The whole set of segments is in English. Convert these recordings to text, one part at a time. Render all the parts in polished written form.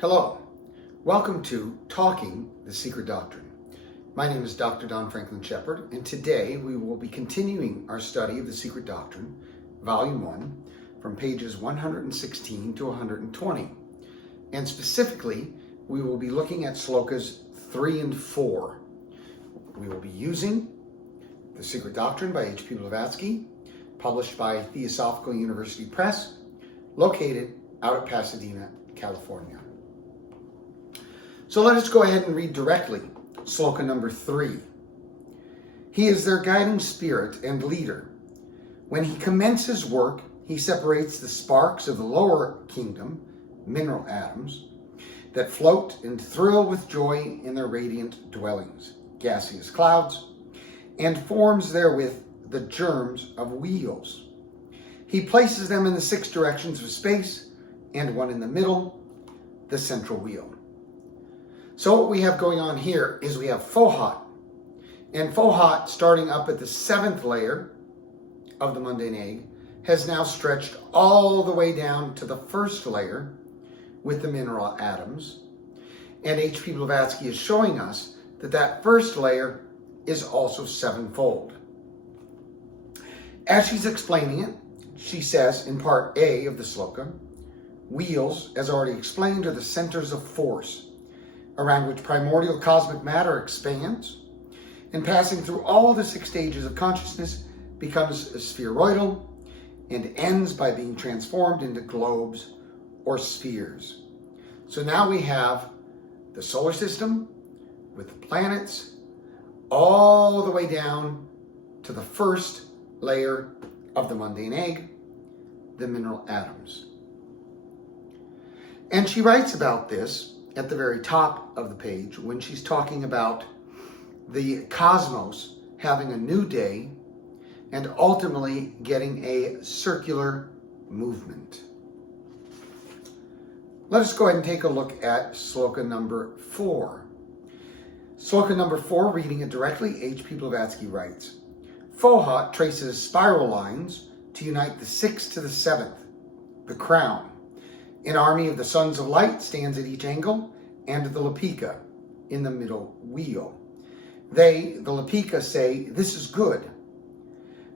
Hello, welcome to Talking the Secret Doctrine. My name is Dr. Don Franklin Shepherd, and today we will be continuing our study of the Secret Doctrine, Volume 1, from pages 116 to 120. And specifically, we will be looking at slokas 3 and 4. We will be using The Secret Doctrine by H.P. Blavatsky, published by Theosophical University Press, located out of Pasadena, California. So let us go ahead and read directly sloka number 3. He is their guiding spirit and leader. When he commences work, he separates the sparks of the lower kingdom, mineral atoms, that float and thrill with joy in their radiant dwellings, gaseous clouds, and forms therewith the germs of wheels. He places them in the 6 directions of space, and one in the middle, the central wheel. So what we have going on here is we have Fohat. And Fohat, starting up at the 7th layer of the mundane egg, has now stretched all the way down to the 1st layer with the mineral atoms. And H.P. Blavatsky is showing us that that 1st layer is also 7-fold. As she's explaining it, she says in part A of the sloka, wheels, as already explained, are the centers of force, around which primordial cosmic matter expands, and passing through all the 6 stages of consciousness becomes spheroidal and ends by being transformed into globes or spheres. So now we have the solar system with the planets all the way down to the 1st layer of the mundane egg, the mineral atoms. And she writes about this at the very top of the page when she's talking about the cosmos having a new day and ultimately getting a circular movement. Let us go ahead and take a look at sloka number 4. Sloka number 4, reading it directly, H.P. Blavatsky writes, Fohat traces spiral lines to unite the 6th to the 7th, the crown. An army of the sons of light stands at each angle, and the Lapika in the middle wheel. They, the Lapika, say, this is good.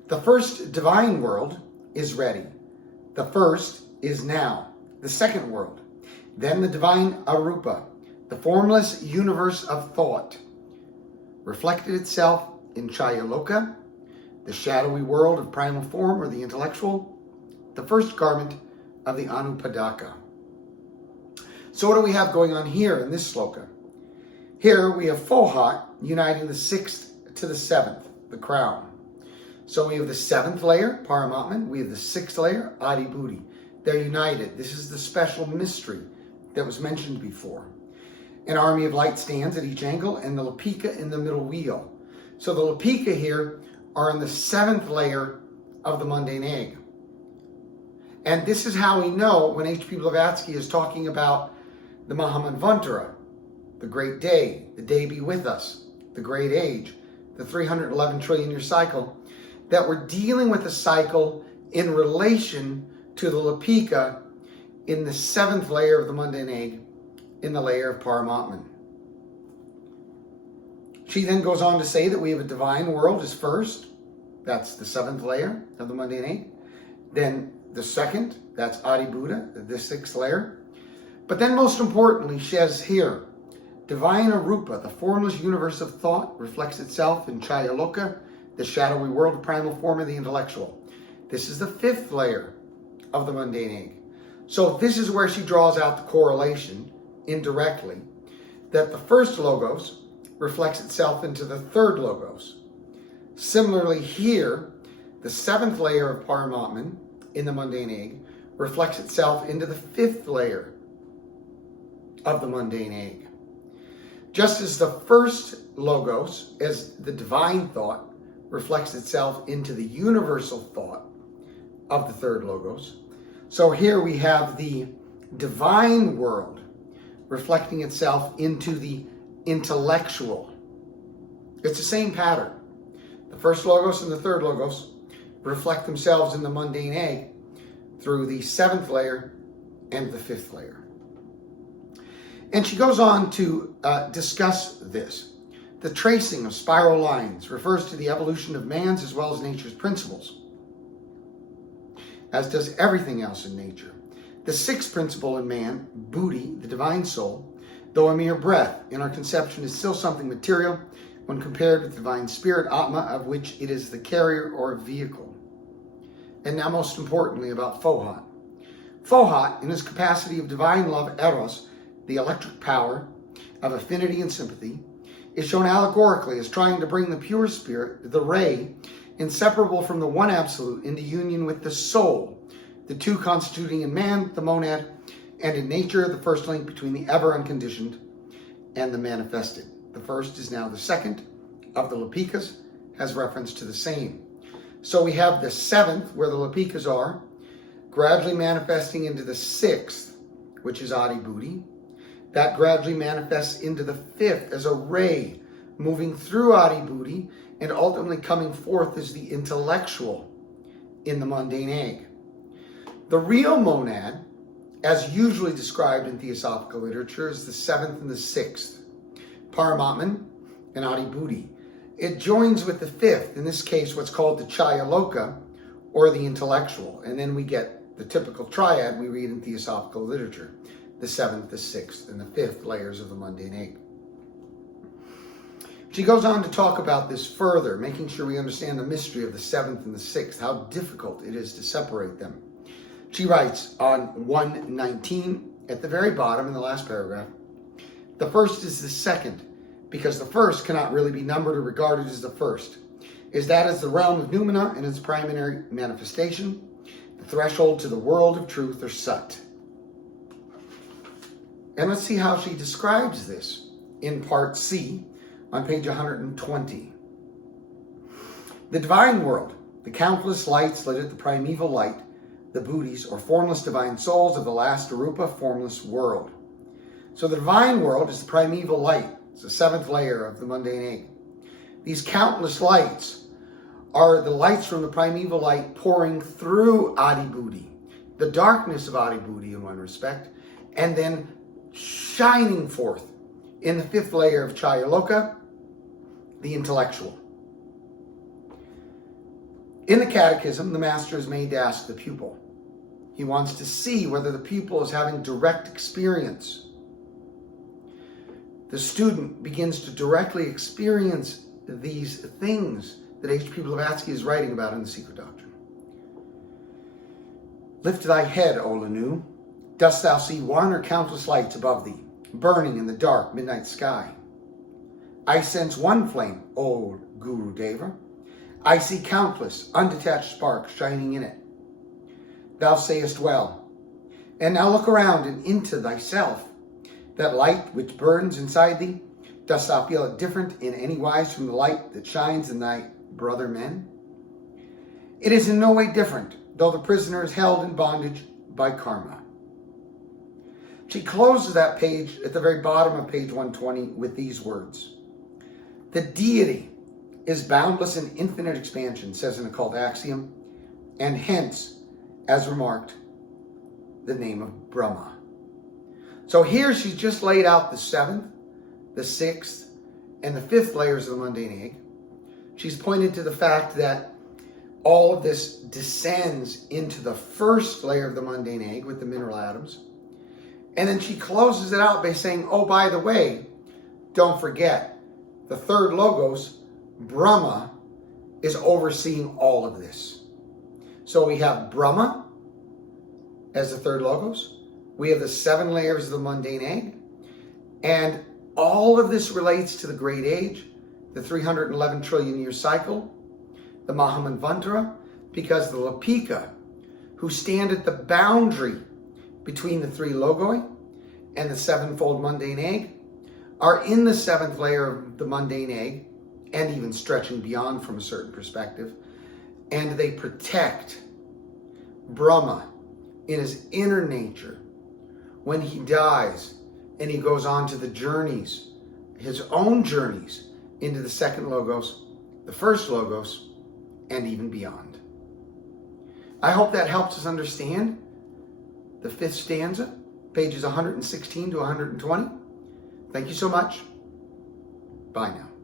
The 1st divine world is ready. The 1st is now. The 2nd world. Then the divine Arupa, the formless universe of thought, reflected itself in Chayaloka, the shadowy world of primal form or the intellectual, the 1st garment of the Anupadaka. So what do we have going on here in this sloka? Here we have Fohat uniting the 6th to the 7th, the crown. So we have the 7th layer, Paramatman. We have the 6th layer, Adi Buddhi. They're united. This is the special mystery that was mentioned before. An army of light stands at each angle, and the Lapika in the middle wheel. So the Lapika here are in the 7th layer of the mundane egg. And this is how we know when H.P. Blavatsky is talking about the Mahamanvantara, the great day, the day be with us, the great age, the 311 trillion year cycle, that we're dealing with a cycle in relation to the Lapika in the 7th layer of the mundane egg, in the layer of Paramatman. She then goes on to say that we have a divine world as 1st, that's the 7th layer of the mundane egg. Then the 2nd, that's Adi Buddha, the 6th layer. But then most importantly, she says here, divine Arupa, the formless universe of thought, reflects itself in Chayaloka, the shadowy world of primal form of the intellectual. This is the 5th layer of the mundane egg. So this is where she draws out the correlation indirectly, that the 1st logos reflects itself into the 3rd logos. Similarly here, the 7th layer of Paramatman in the mundane egg reflects itself into the 5th layer of the mundane egg. Just as the 1st logos, as the divine thought, reflects itself into the universal thought of the 3rd logos, so here we have the divine world reflecting itself into the intellectual. It's the same pattern. The 1st logos and the 3rd logos reflect themselves in the mundane egg through the 7th layer and the 5th layer. And she goes on to discuss this. The tracing of spiral lines refers to the evolution of man's as well as nature's principles, as does everything else in nature. The sixth principle in man, buddhi, the divine soul, though a mere breath in our conception, is still something material when compared with the divine spirit, atma, of which it is the carrier or vehicle. And now most importantly about Fohat. Fohat, in his capacity of divine love, eros, the electric power of affinity and sympathy, is shown allegorically as trying to bring the pure spirit, the ray, inseparable from the one absolute, into union with the soul, the two constituting in man the monad, and in nature the first link between the ever unconditioned and the manifested. The first is now the second of the Lapikas, has reference to the same. So we have the seventh, where the Lapikas are, gradually manifesting into the sixth, which is Adi Buddhi. That gradually manifests into the fifth as a ray moving through Adi Buddhi and ultimately coming forth as the intellectual in the mundane egg. The real monad, as usually described in theosophical literature, is the seventh and the sixth, Paramatman and Adi Buddhi. It joins with the fifth, in this case what's called the Chayaloka, or the intellectual, and then we get the typical triad we read in theosophical literature. The seventh, the sixth, and the fifth layers of the mundane egg. She goes on to talk about this further, making sure we understand the mystery of the seventh and the sixth, how difficult it is to separate them. She writes on 119, at the very bottom in the last paragraph, the first is the second, because the first cannot really be numbered or regarded as the first. Is that as the realm of noumena and its primary manifestation, the threshold to the world of truth or sut. And let's see how she describes this in part C on page 120. The divine world, the countless lights lit at the primeval light, the buddhis or formless divine souls of the last Arupa formless world. So the divine world is the primeval light. It's the seventh layer of the mundane egg. These countless lights are the lights from the primeval light pouring through Adi Buddhi, the darkness of Adi Buddhi in one respect, and then shining forth in the fifth layer of Chayaloka, the intellectual. In the catechism, the master is made to ask the pupil. He wants to see whether the pupil is having direct experience. The student begins to directly experience these things that H.P. Blavatsky is writing about in The Secret Doctrine. Lift thy head, O Lanu. Dost thou see one or countless lights above thee, burning in the dark midnight sky? I sense one flame, O Guru Deva. I see countless undetached sparks shining in it. Thou sayest well. And now look around and into thyself. That light which burns inside thee, dost thou feel it different in any wise from the light that shines in thy brother men? It is in no way different, though the prisoner is held in bondage by karma. She closes that page at the very bottom of page 120 with these words. The deity is boundless in infinite expansion, says an occult axiom, and hence, as remarked, the name of Brahma. So here she's just laid out the seventh, the sixth, and the fifth layers of the mundane egg. She's pointed to the fact that all of this descends into the first layer of the mundane egg with the mineral atoms. And then she closes it out by saying, oh, by the way, don't forget, the third logos, Brahma, is overseeing all of this. So we have Brahma as the third logos. We have the 7 layers of the mundane egg. And all of this relates to the great age, the 311 trillion year cycle, the Mahamanvantara, because the Lapika, who stand at the boundary between the 3 logoi and the 7-fold mundane egg, are in the 7th layer of the mundane egg, and even stretching beyond from a certain perspective, and they protect Brahma in his inner nature when he dies and he goes on to the journeys, his own journeys into the 2nd logos, the 1st logos, and even beyond. I hope that helps us understand the 5th stanza, pages 116 to 120. Thank you so much. Bye now.